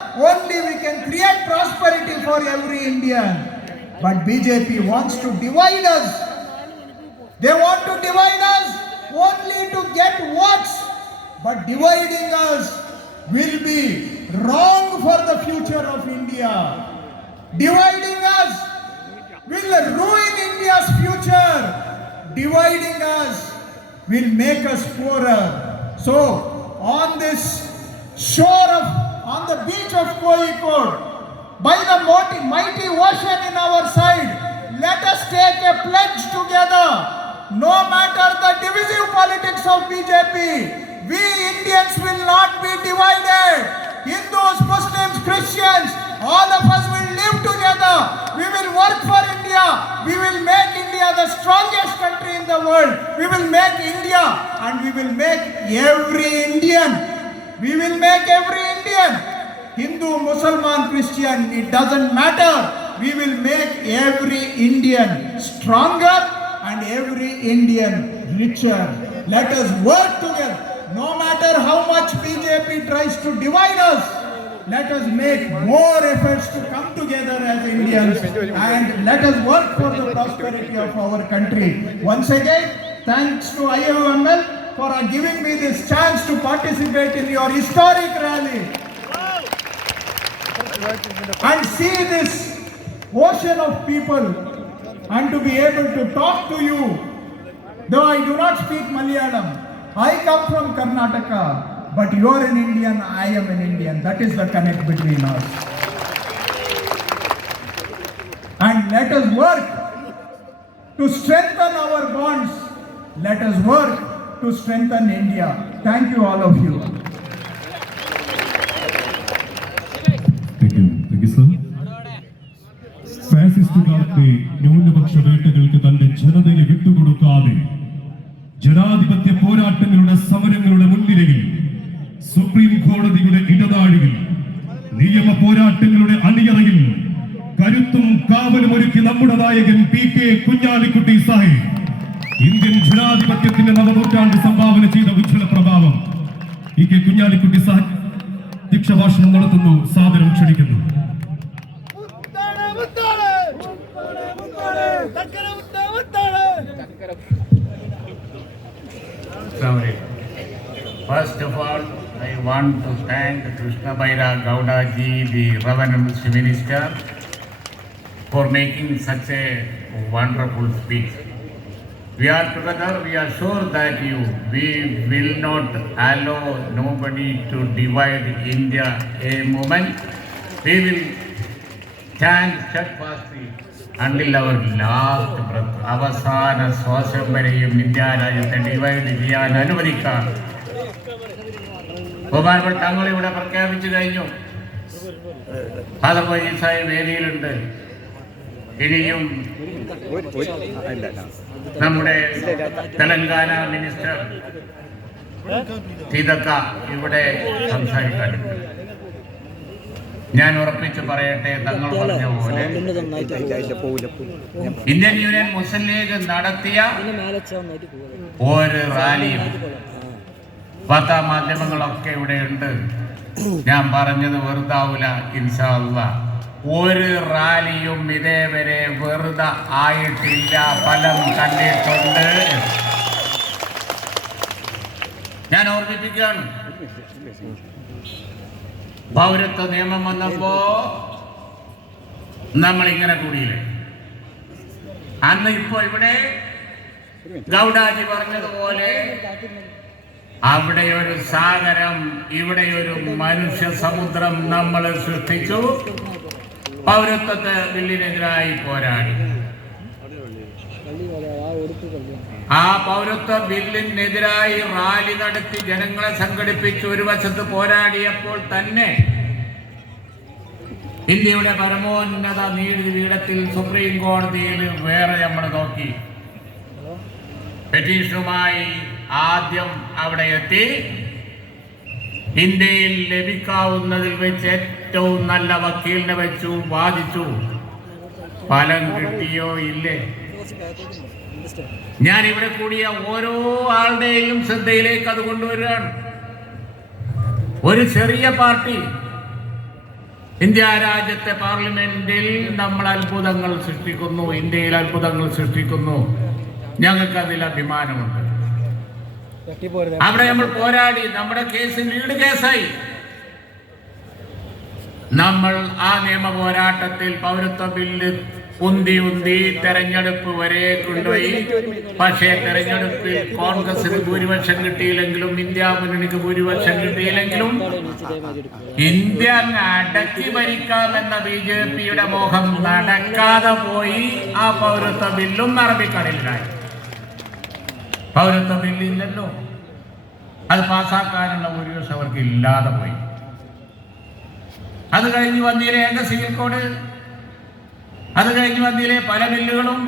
only we can create prosperity for every Indian. But BJP wants to divide us. They want to divide us only to get votes. But dividing us will be wrong for the future of India. Dividing us will ruin India's future. Dividing us will make us poorer. So, on this shore of, on the beach of Kozhikode, by the mighty, mighty ocean in our side, let us take a pledge together. No matter the divisive politics of BJP, we Indians will not be divided. Hindus, Muslims, Christians, all of us will live together. We will work for India. We will make India the strongest country in the world. We will make India and we will make every Indian. We will make every Indian. Hindu, Muslim, Christian, it doesn't matter. We will make every Indian stronger and every Indian richer. Let us work together. No matter how much BJP tries to divide us, let us make more efforts to come together as Indians and let us work for the prosperity of our country. Once again, thanks to IOML for giving me this chance to participate in your historic rally and see this ocean of people and to be able to talk to you. Though I do not speak Malayalam, I come from Karnataka, but you are an Indian, I am an Indian. That is the connect between us. And let us work to strengthen our bonds. Let us work to strengthen India. Thank you, all of you. ഫാസിസ്റ്റുകാർക്ക് ന്യൂനപക്ഷ വേട്ടകൾക്ക് തന്റെ ജനതയെ വിട്ടുകൊടുക്കാതെ ജനാധിപത്യ പോരാട്ടങ്ങളുടെ സമരങ്ങളുടെ മുൻനിരയിൽ supreme കോടതിയുടെ ഇടനാഴിയിൽ നിയമ പോരാട്ടങ്ങളുടെ അണിയറയിൽ കരുത്തും കാവലും ഒരുക്കി നമ്മുടെ നായകൻ P K Kunhalikutty Sahib Indian ജനാധിപത്യത്തിന്റെ നവനൂറ്റാണ്ട് സംഭാവന ചെയ്ത ഉജ്ജ്വല പ്രഭാവം പി കെ കുഞ്ഞാലിക്കുട്ടി സാഹിബ് ഭാഷണം നടത്തുന്നു സാദരം ക്ഷണിക്കുന്നു. First of all, I want to thank Krishna Baira Gowda the Revenue Minister, for making such a wonderful speech. We are together, we are sure that you, we will not allow nobody to divide India a moment. We will stand steadfastly until അവർ last breath അവസാന ശ്വാസം വരെയും വിദ്യാരാജ്യത്തെ രാജ്യത്തെ divide ചെയ്യാൻ അനുവദിക്കാം. ബഹുമാനപ്പെട്ട തങ്ങൾ ഇവിടെ പ്രഖ്യാപിച്ചു കഴിഞ്ഞു. ഫാദർ സാഹിബ് വേദിയിലുണ്ട്. ഇനിയും നമ്മുടെ തെലങ്കാന മിനിസ്റ്റർ സീതക്ക ഇവിടെ സംസാരിക്കാനുണ്ട്. ഞാൻ ഉറപ്പിച്ചു പറയട്ടെ തങ്ങൾ പറഞ്ഞ പോലെ. ഇന്ത്യൻ യൂണിയൻ മുസ്ലിം ലീഗ് നടത്തിയ ഒരു റാലിയും വാർത്താ മാധ്യമങ്ങളൊക്കെ ഇവിടെ ഉണ്ട്. ഞാൻ പറഞ്ഞത് വെറുതാവൂല ഇൻഷാല്ല ഒരു റാലിയും ഇതേവരെ വെറുതെ ആയിട്ടില്ല. ഫലം കണ്ടിട്ടുണ്ട്. ഞാൻ ഓർമ്മിപ്പിക്കുകയാണ്. പൗരത്വ നിയമം വന്നപ്പോ നമ്മൾ ഇങ്ങനെ കൂടിയില്ലേ? അന്ന് ഇപ്പോ ഇവിടെ ഗൗഡാജി പറഞ്ഞതുപോലെ അവിടെ ഒരു സാഗരം ഇവിടെ ഒരു മനുഷ്യ സമുദ്രം നമ്മൾ സൃഷ്ടിച്ചു. പൗരത്വത്തെ ബില്ലിനെതിരായി പോരാടി. ആ പൗരത്വ ബില്ലിനെതിരായി റാലി നടത്തി ജനങ്ങളെ സംഘടിപ്പിച്ച് ഒരു വശത്ത് പോരാടിയപ്പോൾ തന്നെ ഇന്ത്യയുടെ പരമോന്നത നീതിപീഠത്തിൽ സുപ്രീം കോടതിയിൽ വേറെ നമ്മൾ നോക്കി. പെറ്റീഷനുമായി ആദ്യം അവിടെ എത്തി. ഇന്ത്യയിൽ ലഭിക്കാവുന്നതിൽ വെച്ച് ഏറ്റവും നല്ല വക്കീലിനെ വെച്ചു വാദിച്ചു. ഫലം കിട്ടിയോ ഇല്ലേ? ഞാൻ ഇവിടെ കൂടിയ ഓരോ ആളുടെയും ശ്രദ്ധയിലേക്ക് അത് കൊണ്ടുവരികയാണ്. ഒരു ചെറിയ പാർട്ടി ഇന്ത്യ രാജ്യത്തെ പാർലമെന്റിൽ നമ്മൾ അത്ഭുതങ്ങൾ സൃഷ്ടിക്കുന്നു ഇന്ത്യയിൽ അത്ഭുതങ്ങൾ സൃഷ്ടിക്കുന്നു. ഞങ്ങൾക്ക് അതിൽ അഭിമാനമുണ്ട്. അവിടെ നമ്മൾ പോരാടി നമ്മുടെ കേസ് ലീഡ് കേസായി. നമ്മൾ ആ നിയമ പോരാട്ടത്തിൽ പൗരത്വ ബില്ല് ഉന്തി ഉന്തി തെരഞ്ഞെടുപ്പ് വരെ കൊണ്ടുപോയി. പക്ഷേ തെരഞ്ഞെടുപ്പിൽ കോൺഗ്രസിന് ഭൂരിപക്ഷം കിട്ടിയില്ലെങ്കിലും ഇന്ത്യ മുന്നണിക്ക് ഭൂരിപക്ഷം കിട്ടിയില്ലെങ്കിലും ഇന്ത്യ അടക്കി ഭരിക്കാമെന്ന ബി ജെ പിയുടെ മോഹം നടക്കാതെ പോയി. ആ പൗരത്വ ബില്ലും അറബിക്കടലിലായി. പൗരത്വ ബില്ലില്ലല്ലോ അത് പാസ്സാക്കാനുള്ള ഭൂരിപക്ഷം അവർക്ക് ഇല്ലാതെ പോയി. അത് കഴിഞ്ഞ് വന്നില്ലേ എന്റെ സിവിൽ കോഡ് അത് കഴിഞ്ഞ് വന്നില്ലേ പല ബില്ലുകളും.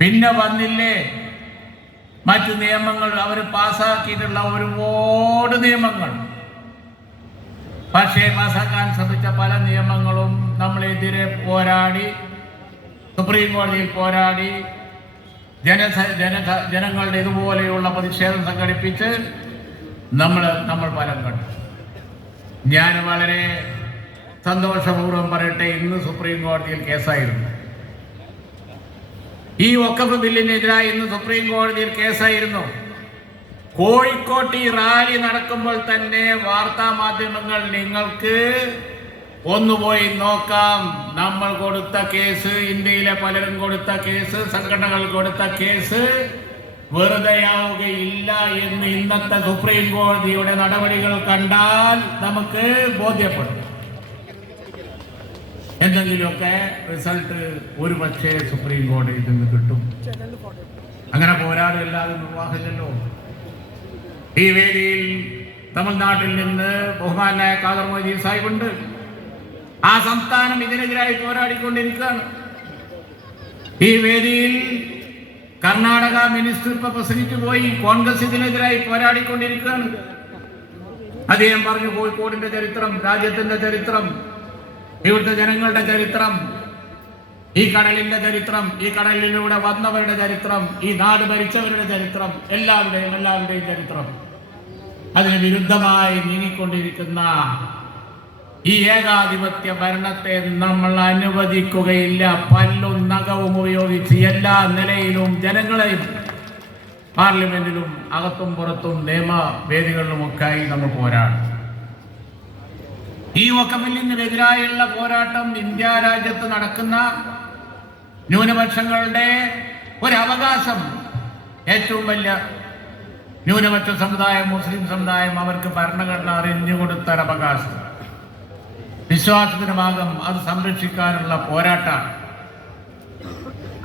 പിന്നെ വന്നില്ലേ മറ്റു നിയമങ്ങൾ അവർ പാസ്സാക്കിയിട്ടുള്ള ഒരുപാട് നിയമങ്ങൾ. പക്ഷേ പാസ്സാക്കാൻ ശ്രമിച്ച പല നിയമങ്ങളും നമ്മളെതിരെ പോരാടി സുപ്രീം കോടതിയിൽ പോരാടി ജന ജന ജനങ്ങളുടെ ഇതുപോലെയുള്ള പ്രതിഷേധം സംഘടിപ്പിച്ച് നമ്മൾ നമ്മൾ ഫലം കണ്ടു. ഞാൻ വളരെ സന്തോഷപൂർവം പറയട്ടെ ഇന്ന് സുപ്രീം കോടതിയിൽ കേസായിരുന്നു. ഈ ഒക്കഫ് ബില്ലിനെതിരായി ഇന്ന് സുപ്രീം കോടതിയിൽ കേസായിരുന്നു. കോഴിക്കോട്ട് ഈ റാലി നടക്കുമ്പോൾ തന്നെ വാർത്താ മാധ്യമങ്ങൾ നിങ്ങൾക്ക് ഒന്ന് പോയി നോക്കാം. നമ്മൾ കൊടുത്ത കേസ് ഇന്ത്യയിലെ പലരും കൊടുത്ത കേസ് സംഘടനകൾ കൊടുത്ത കേസ് വെറുതെയാവുകയില്ല എന്ന് ഇന്നത്തെ സുപ്രീം കോടതിയുടെ നടപടികൾ കണ്ടാൽ നമുക്ക് ബോധ്യപ്പെടും. എന്തെങ്കിലുമൊക്കെ റിസൾട്ട് ഒരു പക്ഷേ സുപ്രീം കോടതിയിൽ നിന്ന് കിട്ടും. അങ്ങനെ പോരാടും എല്ലാവരും നിർവാഹമില്ലല്ലോ ഈ വേദിയിൽ തമിഴ്നാട്ടിൽ നിന്ന് ബഹുമാനായ കാദർ മൊയ്തീൻ സാഹിബുണ്ട്. ആ സംസ്ഥാനം ഇതിനെതിരായി പോരാടിക്കൊണ്ടിരിക്കുകയാണ്. ഈ വേദിയിൽ കർണാടക മിനിസ്റ്റർ ഇപ്പൊ പ്രസംഗിച്ചു പോയി. കോൺഗ്രസ് ഇതിനെതിരായി പോരാടിക്കൊണ്ടിരിക്കുകയാണ്. അദ്ദേഹം പറഞ്ഞു കോഴിക്കോടിന്റെ ചരിത്രം രാജ്യത്തിന്റെ ചരിത്രം ഇവിടുത്തെ ജനങ്ങളുടെ ചരിത്രം ഈ കടലിന്റെ ചരിത്രം ഈ കടലിലൂടെ വന്നവരുടെ ചരിത്രം ഈ നാട് ഭരിച്ചവരുടെ ചരിത്രം എല്ലാവരുടെയും എല്ലാവരുടെയും ചരിത്രം. അതിന് വിരുദ്ധമായി നീങ്ങിക്കൊണ്ടിരിക്കുന്ന ഈ ഏകാധിപത്യ ഭരണത്തെ നമ്മൾ അനുവദിക്കുകയില്ല. പല്ലും നഖവും ഉപയോഗിച്ച് എല്ലാ നിലയിലും ജനങ്ങളെയും പാർലമെന്റിലും അകത്തും പുറത്തും നിയമവേദികളിലുമൊക്കെയായി നമ്മൾ പോരാടും. ഈ വക്കമില്ലിനെതിരായുള്ള പോരാട്ടം ഇന്ത്യ രാജ്യത്ത് നടക്കുന്ന ന്യൂനപക്ഷങ്ങളുടെ ഒരവകാശം ഏറ്റവും വലിയ ന്യൂനപക്ഷ സമുദായം മുസ്ലിം സമുദായം അവർക്ക് ഭരണഘടന അറിഞ്ഞു കൊടുത്ത അവകാശം ഭാഗം അത് സംരക്ഷിക്കാനുള്ള പോരാട്ടമാണ്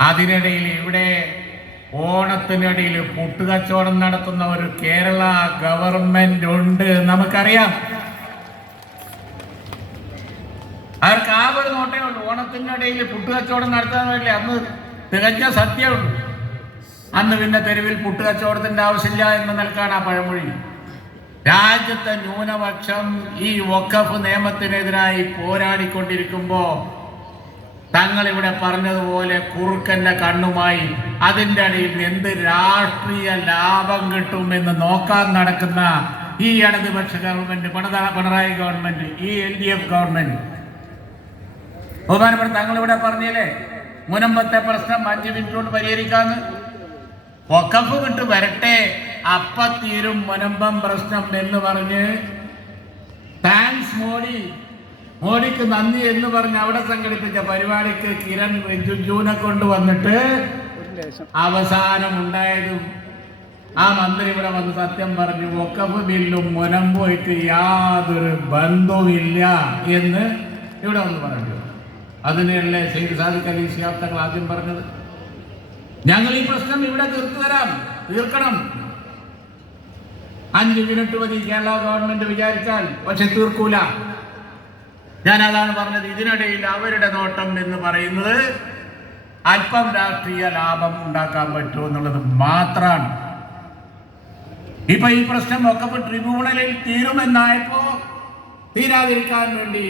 അതിനിടയിൽ ഇവിടെ ഓണത്തിനിടയിൽ പുട്ടുകച്ചവടം നടത്തുന്ന ഒരു കേരള ഗവൺമെന്റ് ഉണ്ട് നമുക്കറിയാം. ഇടയിൽ പുട്ടുകച്ചവടം നടത്താൻ വേണ്ടി അന്ന് തികഞ്ഞ സത്യമുണ്ട്. അന്ന് പിന്നെ തെരുവിൽ പുട്ടുകച്ചവടത്തിന്റെ ആവശ്യമില്ല എന്ന് നിലക്കാണ് ആ പഴമൊഴി. രാജ്യത്തെ ന്യൂനപക്ഷം ഈ വഖഫ് നിയമത്തിനെതിരായി പോരാടിക്കൊണ്ടിരിക്കുമ്പോ തങ്ങൾ ഇവിടെ പറഞ്ഞതുപോലെ കുറുക്കന്റെ കണ്ണുമായി അതിന്റെ അടിയിൽ എന്ത് രാഷ്ട്രീയ ലാഭം കിട്ടുമെന്ന് നോക്കാൻ നടക്കുന്ന ഈ ഇടതുപക്ഷ ഗവൺമെന്റ് പിണറാ- പിണറായി ഗവൺമെന്റ് ഈ എൽ ഡി എഫ് ഗവൺമെന്റ് ബഹുമാനപ്പെട്ട താങ്കൾ ഇവിടെ പറഞ്ഞില്ലേ? മുനമ്പത്തെ പ്രശ്നം അഞ്ച് മിനിറ്റ് കൊണ്ട് പരിഹരിക്കാന്ന്. ഒക്കഫ് വിട്ട് വരട്ടെ അപ്പ തീരും മുനമ്പം പ്രശ്നം എന്ന് പറഞ്ഞ്. താങ്ക്സ് മോഡി. മോഡിക്ക് നന്ദി എന്ന് പറഞ്ഞ് അവിടെ സംഘടിപ്പിച്ച പരിപാടിക്ക് കിരൺ റിജുജുവിനെ കൊണ്ട് വന്നിട്ട് അവസാനം ഉണ്ടായതും ആ മന്ത്രി ഇവിടെ വന്ന് സത്യം പറഞ്ഞു ഒക്കഫ് ബില്ലും മുനമ്പുമായിട്ട് യാതൊരു ബന്ധവുമില്ല എന്ന് ഇവിടെ വന്ന് പറഞ്ഞു. അതിനല്ലേ സെയ്ദ് തങ്ങൾ ആദ്യം പറഞ്ഞത്? ഞങ്ങൾ ഈ പ്രശ്നം ഇവിടെ തീർത്തു തരാം തീർക്കണം. അഞ്ച് മിനിറ്റ് മതി കേരള ഗവൺമെന്റ് വിചാരിച്ചാൽ പക്ഷെ തീർക്കൂല. ഞാൻ അതാണ് പറഞ്ഞത് ഇതിനിടയിൽ അവരുടെ നോട്ടം എന്ന് പറയുന്നത് അല്പം രാഷ്ട്രീയ ലാഭം ഉണ്ടാക്കാൻ പറ്റുമോ എന്നുള്ളത് മാത്രമാണ്. ഇപ്പൊ ഈ പ്രശ്നം ഒക്കെ ട്രിബ്യൂണലിൽ തീരുമെന്നായപ്പോ തീരാതിരിക്കാൻ വേണ്ടി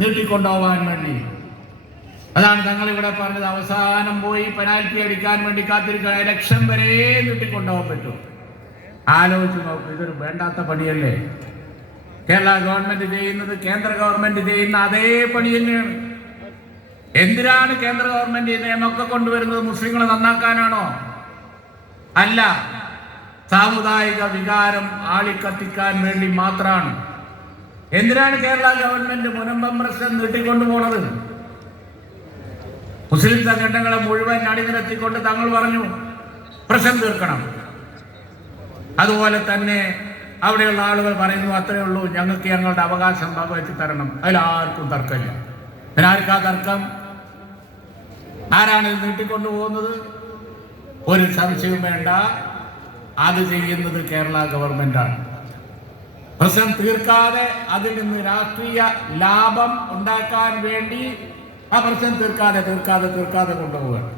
നീട്ടിക്കൊണ്ടുപോകാൻ വേണ്ടി അതാണ് തങ്ങൾ ഇവിടെ പറഞ്ഞത്. അവസാനം പോയി പെനാൽറ്റി അടിക്കാൻ വേണ്ടി കാത്തിരിക്കാൻ ഇലക്ഷൻ വരെ നീട്ടിക്കൊണ്ടുപോകാൻ പറ്റും. ആലോചിച്ച് നോക്കും. ഇതൊരു വേണ്ടാത്ത പണിയല്ലേ? കേരള ഗവൺമെന്റ് ചെയ്യുന്നത് കേന്ദ്ര ഗവൺമെന്റ് ചെയ്യുന്ന അതേ പണി തന്നെയാണ്. എന്തിനാണ് കേന്ദ്ര ഗവൺമെന്റ് ഈ നിയമമൊക്കെ കൊണ്ടുവരുന്നത്? മുസ്ലിങ്ങളെ നന്നാക്കാനാണോ? അല്ല. സാമുദായിക വികാരം ആളിക്കത്തിക്കാൻ വേണ്ടി മാത്രമാണ്. എന്തിനാണ് കേരള ഗവൺമെന്റ് മുനമ്പം പ്രശ്നം നീട്ടിക്കൊണ്ടു പോണത് മുസ്ലിം സംഘടനകളെ മുഴുവൻ അണിനിരത്തിക്കൊണ്ട് തങ്ങൾ പറഞ്ഞു പ്രശ്നം തീർക്കണം. അതുപോലെ തന്നെ അവിടെയുള്ള ആളുകൾ പറയുന്നു അത്രയേ ഉള്ളൂ ഞങ്ങൾക്ക് ഞങ്ങളുടെ അവകാശം വകവെച്ച് തരണം. അതിലാർക്കും തർക്കമില്ല. അതിനാർക്കാ തർക്കം? ആരാണ് ഇത് നീട്ടിക്കൊണ്ടു പോകുന്നത്? ഒരു സംശയവും വേണ്ട. അത് ചെയ്യുന്നത് കേരള ഗവൺമെന്റാണ് പ്രശ്നം തീർക്കാതെ അതിൽ നിന്ന് രാഷ്ട്രീയ ലാഭം ഉണ്ടാക്കാൻ വേണ്ടി ആ പ്രശ്നം തീർക്കാതെ തീർക്കാതെ തീർക്കാതെ കൊണ്ടുപോവുകയാണ്.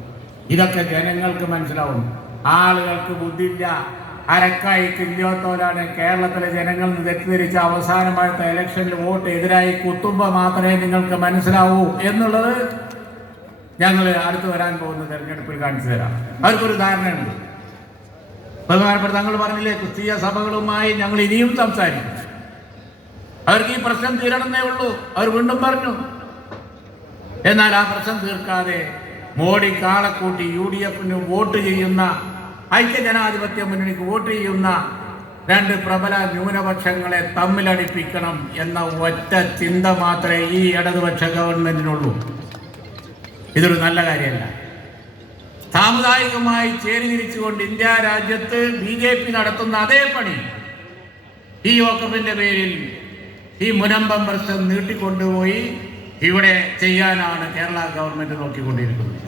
ഇതൊക്കെ ജനങ്ങൾക്ക് മനസ്സിലാവും. ആളുകൾക്ക് ബുദ്ധിയില്ല. അരക്കായി കില്ലോത്തോരാണ് കേരളത്തിലെ ജനങ്ങൾ തെറ്റിദ്ധരിച്ച അവസാനമായിട്ട് ഇലക്ഷനിൽ വോട്ട് എതിരായി കുത്തുമ്പോൾ മാത്രമേ നിങ്ങൾക്ക് മനസ്സിലാവൂ എന്നുള്ളത് ഞങ്ങൾ അടുത്ത് വരാൻ പോകുന്ന തെരഞ്ഞെടുപ്പിൽ കാണിച്ചു തരാം. അവർക്കൊരു ധാരണയുണ്ട്. ബഹുമാനപ്പെട്ട തങ്ങൾ പറഞ്ഞില്ലേ ക്രിസ്തീയ സഭകളുമായി ഞങ്ങൾ ഇനിയും സംസാരിക്കും. അവർക്ക് ഈ പ്രശ്നം തീരണമെന്നേ ഉള്ളൂ. അവർ വീണ്ടും പറഞ്ഞു. എന്നാൽ ആ പ്രശ്നം തീർക്കാതെ മോഡി കാളക്കൂട്ടി യു ഡി എഫിന് വോട്ട് ചെയ്യുന്ന ഐക്യജനാധിപത്യ മുന്നണിക്ക് വോട്ട് ചെയ്യുന്ന രണ്ട് പ്രബല ന്യൂനപക്ഷങ്ങളെ തമ്മിലടിപ്പിക്കണം എന്ന ഒറ്റ ചിന്ത മാത്രമേ ഈ ഇടതുപക്ഷ ഗവൺമെന്റിനുള്ളൂ. ഇതൊരു നല്ല കാര്യമല്ല. സാമുദായികമായി ചേരിതിരിച്ചുകൊണ്ട് ഇന്ത്യ രാജ്യത്ത് ബി ജെ പി നടത്തുന്ന അതേ പണി ഈ ഓക്കപ്പിന്റെ പേരിൽ ഈ മുനമ്പം പ്രശ്നം നീട്ടിക്കൊണ്ടുപോയി ഇവിടെ ചെയ്യാനാണ് കേരള ഗവൺമെന്റ് നോക്കിക്കൊണ്ടിരിക്കുന്നത്.